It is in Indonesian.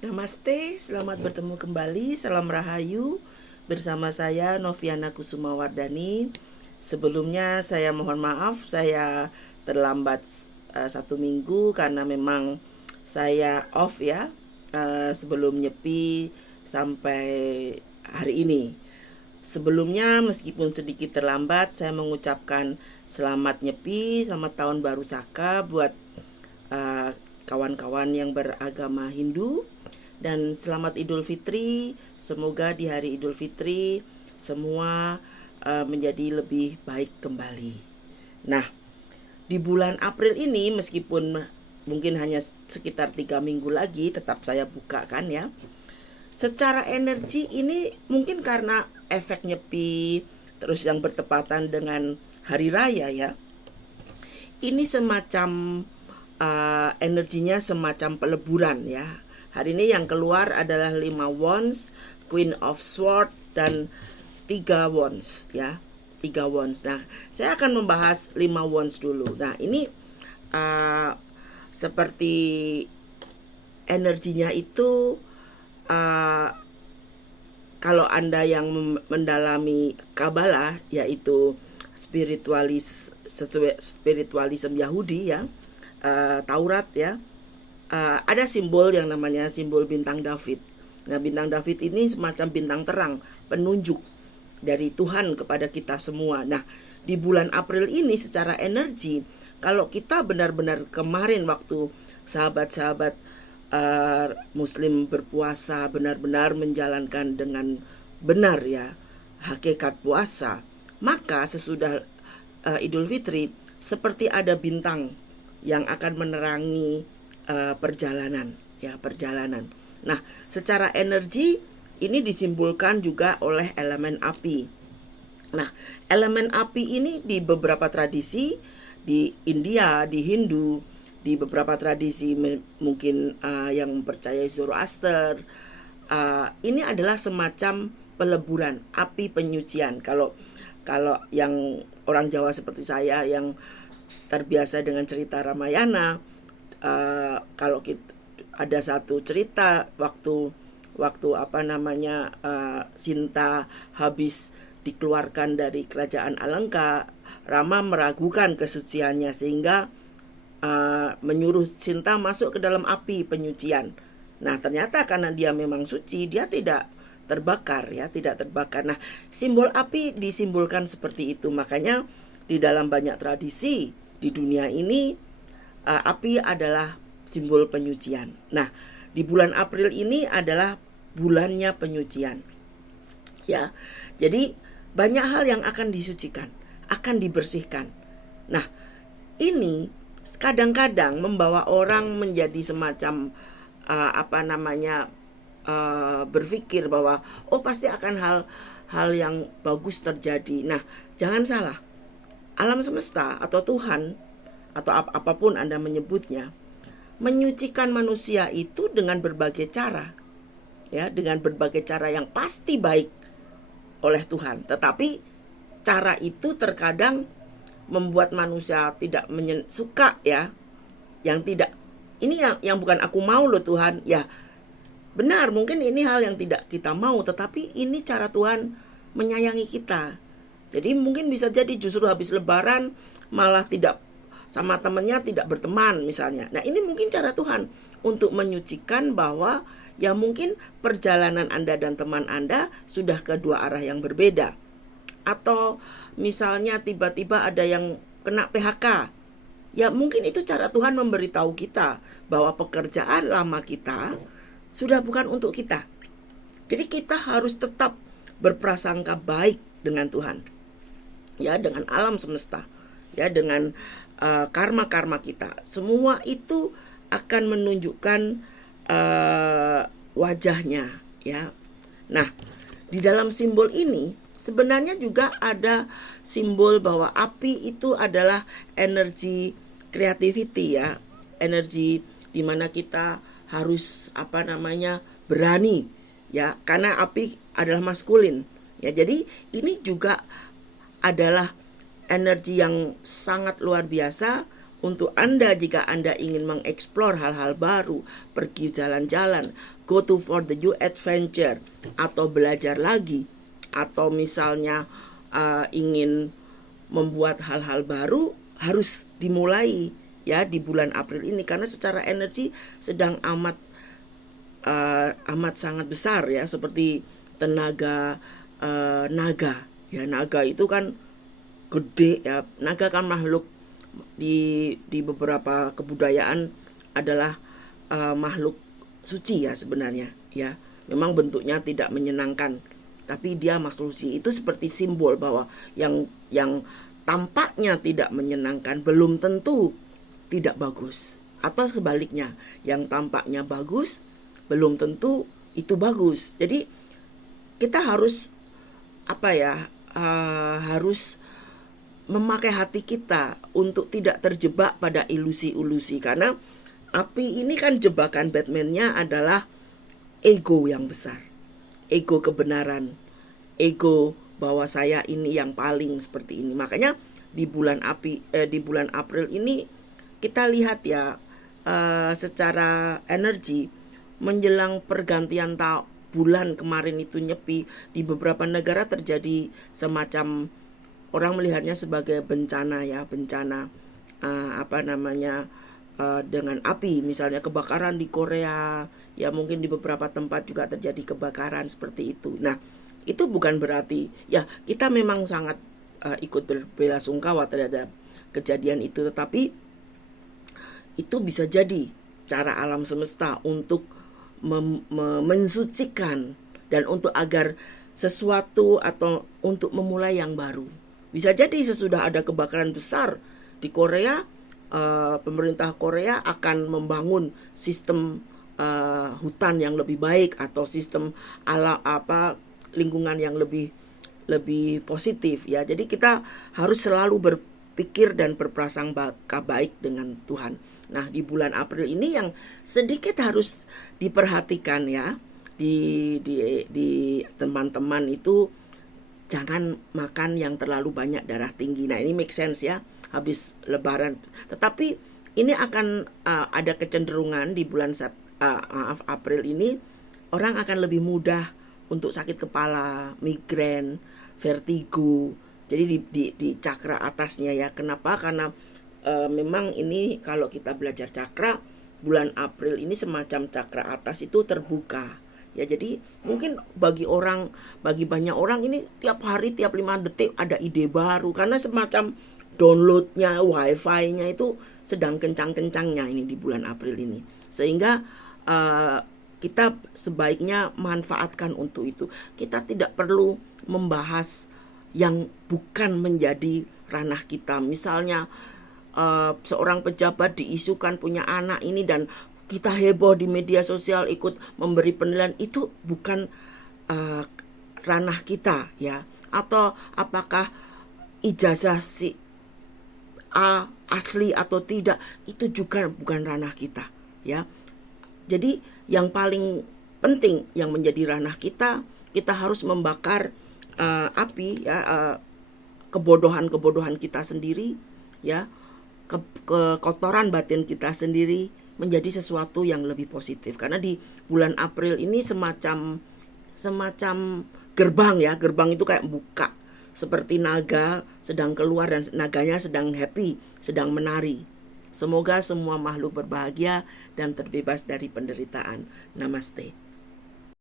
Namaste, selamat bertemu kembali. Salam Rahayu. Bersama saya Noviana Kusumawardani. Sebelumnya saya mohon maaf, saya terlambat 1 minggu karena memang saya off ya, sebelum nyepi sampai hari ini. Sebelumnya meskipun sedikit terlambat, saya mengucapkan selamat nyepi, selamat tahun baru Saka buat uh, kawan-kawan yang beragama Hindu, dan selamat Idul Fitri. Semoga di hari Idul Fitri semua menjadi lebih baik kembali. Nah, di bulan April ini meskipun mungkin hanya sekitar 3 minggu lagi, tetap saya bukakan ya. Secara energi ini mungkin karena efek nyepi, terus yang bertepatan dengan hari raya ya. Ini semacam energinya semacam peleburan ya. Hari ini yang keluar adalah 5 wands, Queen of Sword, dan 3 wands ya. 3 wands. Nah, saya akan membahas 5 wands dulu. Nah, ini seperti energinya itu kalau Anda yang mendalami Kabbalah, yaitu spiritualisme Yahudi ya, Taurat ya, ada simbol yang namanya simbol bintang David. Nah, bintang David ini semacam bintang terang, penunjuk dari Tuhan kepada kita semua. Nah, di bulan April ini secara energi, kalau kita benar-benar kemarin waktu sahabat-sahabat Muslim berpuasa benar-benar menjalankan dengan benar ya hakikat puasa, maka sesudah Idul Fitri seperti ada bintang yang akan menerangi perjalanan ya, perjalanan. Nah, secara energi ini disimbolkan juga oleh elemen api. Nah, elemen api ini di beberapa tradisi di India, di Hindu, di beberapa tradisi mungkin yang percaya Zoroaster, ini adalah semacam peleburan, api penyucian. Kalau yang orang Jawa seperti saya yang terbiasa dengan cerita Ramayana, kalau kita ada satu cerita waktu Sinta habis dikeluarkan dari kerajaan Alengka, Rama meragukan kesuciannya sehingga menyuruh Sinta masuk ke dalam api penyucian. Nah, ternyata karena dia memang suci, dia tidak terbakar ya, tidak terbakar. Nah, simbol api disimbolkan seperti itu. Makanya di dalam banyak tradisi di dunia ini api adalah simbol penyucian. Nah, di bulan April ini adalah bulannya penyucian. Ya. Jadi banyak hal yang akan disucikan, akan dibersihkan. Nah, ini kadang-kadang membawa orang menjadi semacam berpikir bahwa pasti akan hal yang bagus terjadi. Nah, jangan salah. Alam semesta atau Tuhan atau apapun Anda menyebutnya, menyucikan manusia itu dengan berbagai cara. Ya, dengan berbagai cara yang pasti baik oleh Tuhan. Tetapi cara itu terkadang membuat manusia tidak suka ya. Yang tidak, ini yang bukan aku mau loh Tuhan. Ya, benar, mungkin ini hal yang tidak kita mau, tetapi ini cara Tuhan menyayangi kita. Jadi mungkin bisa jadi justru habis lebaran malah tidak sama temannya, tidak berteman misalnya. Nah, ini mungkin cara Tuhan untuk menyucikan bahwa ya mungkin perjalanan Anda dan teman Anda sudah ke dua arah yang berbeda. Atau misalnya tiba-tiba ada yang kena PHK. Ya mungkin itu cara Tuhan memberitahu kita bahwa pekerjaan lama kita sudah bukan untuk kita. Jadi kita harus tetap berprasangka baik dengan Tuhan. Ya, dengan alam semesta. Ya, dengan karma-karma kita. Semua itu akan menunjukkan wajahnya ya. Nah, di dalam simbol ini sebenarnya juga ada simbol bahwa api itu adalah energi creativity ya. Energi di mana kita harus berani ya, karena api adalah maskulin. Ya, jadi ini juga adalah energi yang sangat luar biasa untuk Anda jika Anda ingin mengeksplor hal-hal baru, pergi jalan-jalan, go to for the new adventure, atau belajar lagi, atau misalnya ingin membuat hal-hal baru, harus dimulai ya di bulan April ini, karena secara energi sedang amat sangat besar ya, seperti tenaga naga ya. Naga itu kan gede ya. Naga kan makhluk di beberapa kebudayaan adalah makhluk suci ya sebenarnya ya. Memang bentuknya tidak menyenangkan, tapi dia makhluk suci. Itu seperti simbol bahwa yang tampaknya tidak menyenangkan belum tentu tidak bagus, atau sebaliknya, yang tampaknya bagus belum tentu itu bagus. Jadi kita harus harus memakai hati kita untuk tidak terjebak pada ilusi-ilusi, karena api ini kan jebakan Batman-nya adalah ego yang besar, ego kebenaran, ego bahwa saya ini yang paling seperti ini. Makanya di bulan April ini kita lihat ya, secara energi menjelang pergantian bulan kemarin itu nyepi, di beberapa negara terjadi semacam, orang melihatnya sebagai bencana ya, bencana dengan api, misalnya kebakaran di Korea ya, mungkin di beberapa tempat juga terjadi kebakaran seperti itu. Nah, itu bukan berarti ya kita memang sangat ikut berbelasungkawa terhadap kejadian itu, tetapi itu bisa jadi cara alam semesta untuk mensucikan dan untuk agar sesuatu atau untuk memulai yang baru. Bisa jadi sesudah ada kebakaran besar di Korea, pemerintah Korea akan membangun sistem hutan yang lebih baik, atau sistem lingkungan yang lebih positif ya. Jadi kita harus selalu berpikir dan berprasangka baik dengan Tuhan. Nah, di bulan April ini yang sedikit harus diperhatikan ya, di teman-teman itu jangan makan yang terlalu banyak darah tinggi. Nah, ini make sense ya, habis lebaran. Tetapi ini akan ada kecenderungan di bulan April ini, orang akan lebih mudah untuk sakit kepala, migrain, vertigo. Jadi di cakra atasnya ya. Kenapa? Karena memang ini kalau kita belajar cakra, bulan April ini semacam cakra atas itu terbuka. Ya, jadi mungkin bagi banyak orang ini tiap hari, tiap 5 detik ada ide baru, karena semacam downloadnya, wifi-nya itu sedang kencang-kencangnya ini di bulan April ini. Sehingga kita sebaiknya manfaatkan untuk itu. Kita tidak perlu membahas yang bukan menjadi ranah kita. Misalnya seorang pejabat diisukan punya anak ini dan kita heboh di media sosial ikut memberi penilaian, itu bukan ranah kita ya. Atau apakah ijazah si A asli atau tidak, itu juga bukan ranah kita ya. Jadi yang paling penting yang menjadi ranah kita, kita harus membakar api ya, kebodohan kita sendiri ya, kekotoran batin kita sendiri menjadi sesuatu yang lebih positif. Karena di bulan April ini semacam gerbang ya, gerbang itu kayak buka, seperti naga sedang keluar dan naganya sedang happy, sedang menari. Semoga semua makhluk berbahagia dan terbebas dari penderitaan. Namaste.